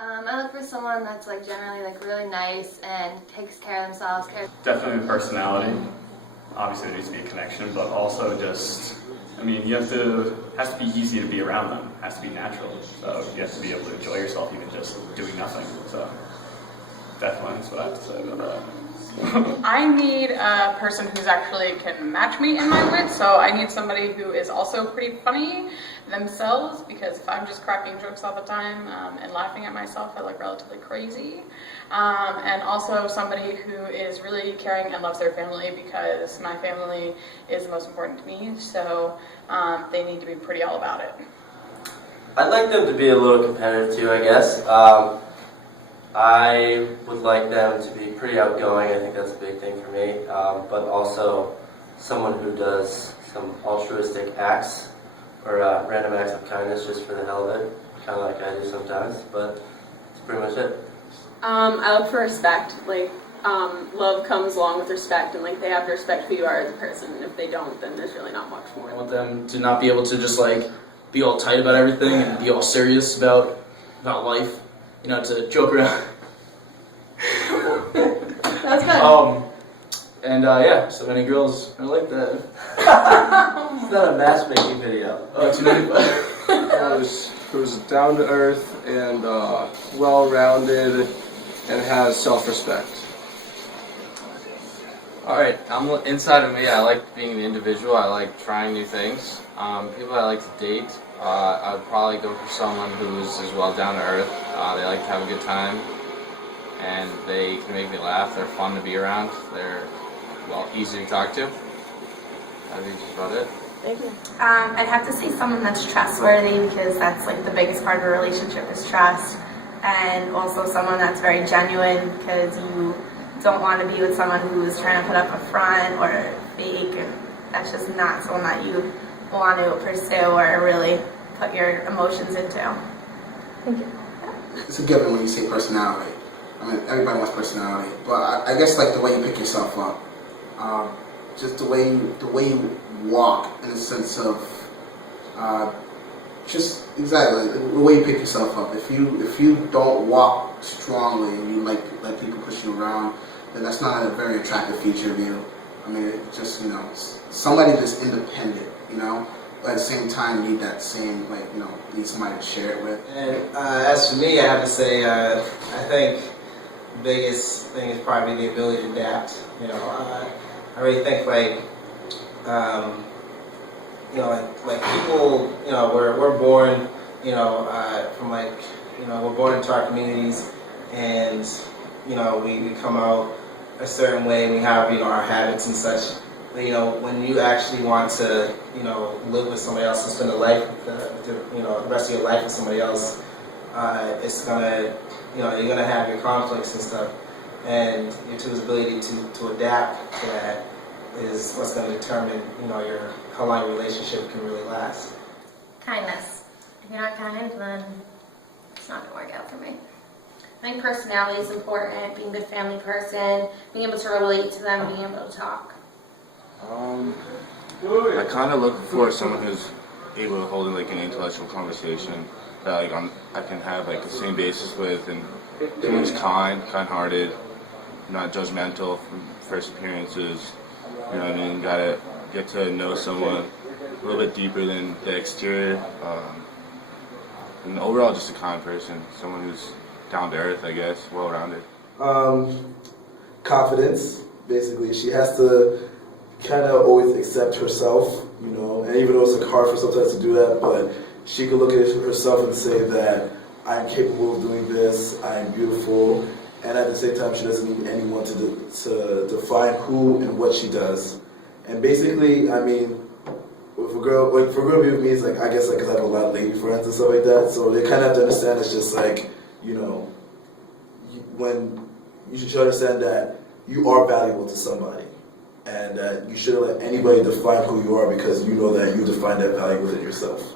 I look for someone that's like generally like really nice and takes care of themselves. Definitely personality. Obviously there needs to be a connection, but also just, I mean, has to be easy to be around them. It has to be natural. So you have to be able to enjoy yourself even just doing nothing. So definitely that's what I have to say about that. I need a person who's actually can match me in my wit, so I need somebody who is also pretty funny themselves, because if I'm just cracking jokes all the time and laughing at myself, I look relatively crazy. And also somebody who is really caring and loves their family, because my family is the most important to me, so they need to be pretty all about it. I'd like them to be a little competitive too, I guess. I would like them to be pretty outgoing. I think that's a big thing for me. But also someone who does some altruistic acts or random acts of kindness just for the hell of it, kind of like I do sometimes. But that's pretty much it. I look for respect. Like, love comes along with respect, and like they have to respect who you are as a person. And if they don't, then there's really not much more. I want them to not be able to just like be all tight about everything and be all serious about life. You know, to joke around. That's good. And yeah, so many girls are like that. It's not a matchmaking video. Oh, too many. Who's down to earth and well-rounded and has self-respect. Alright, inside of me, I like being an individual. I like trying new things. People I like to date, I would probably go for someone who's as well down to earth. They like to have a good time, and they can make me laugh. They're fun to be around. They're, well, easy to talk to. I think that's about it. Thank you. I'd have to say someone that's trustworthy, because that's like the biggest part of a relationship is trust, and also someone that's very genuine, because you don't want to be with someone who's trying to put up a front or fake, and that's just not someone that you want to pursue or really put your emotions into. Thank you. It's a given when you say personality. I mean, everybody wants personality, but I guess like the way you pick yourself up, just the way you walk, in the sense of just exactly the way you pick yourself up. If you don't walk strongly and you let people push you around, then that's not a very attractive feature of you. I mean, it just, you know, somebody that's independent, you know, but at the same time need that same, like, you know, need somebody to share it with. And as for me, I have to say, I think the biggest thing is probably the ability to adapt. You know, I really think like, you know, like people, you know, we're born, you know, from like, you know, we're born into our communities, and you know, we come out a certain way. We have, you know, our habits and such. But, you know, when you actually want to, you know, live with somebody else and spend a life, you know, the rest of your life with somebody else, it's gonna, you know, you're gonna have your conflicts and stuff, and your two's ability to adapt to that is what's going to determine, you know, how long your relationship can really last. Kindness. If you're not kind, then it's not going to work out for me. I think personality is important, being a good family person, being able to relate to them, being able to talk. I kind of look for someone who's able to hold like an intellectual conversation that like I can have like the same basis with, and someone who's kind-hearted, not judgmental from first appearances. You know what I mean? Gotta get to know someone a little bit deeper than the exterior. And overall, just a kind person, someone who's down to earth, I guess, well-rounded. Confidence, basically. She has to kind of always accept herself, you know, and even though it's like hard for sometimes to do that, but she can look at herself and say that I'm capable of doing this, I'm beautiful, and at the same time she doesn't need anyone to define who and what she does. And basically, I mean, if a girl, like for a girl to be with me, it's like, I guess like 'cause I have a lot of lady friends and stuff like that, so they kind of have to understand it's just like, you know, when you should understand that you are valuable to somebody, and that you shouldn't let anybody define who you are, because you know that you define that value within yourself.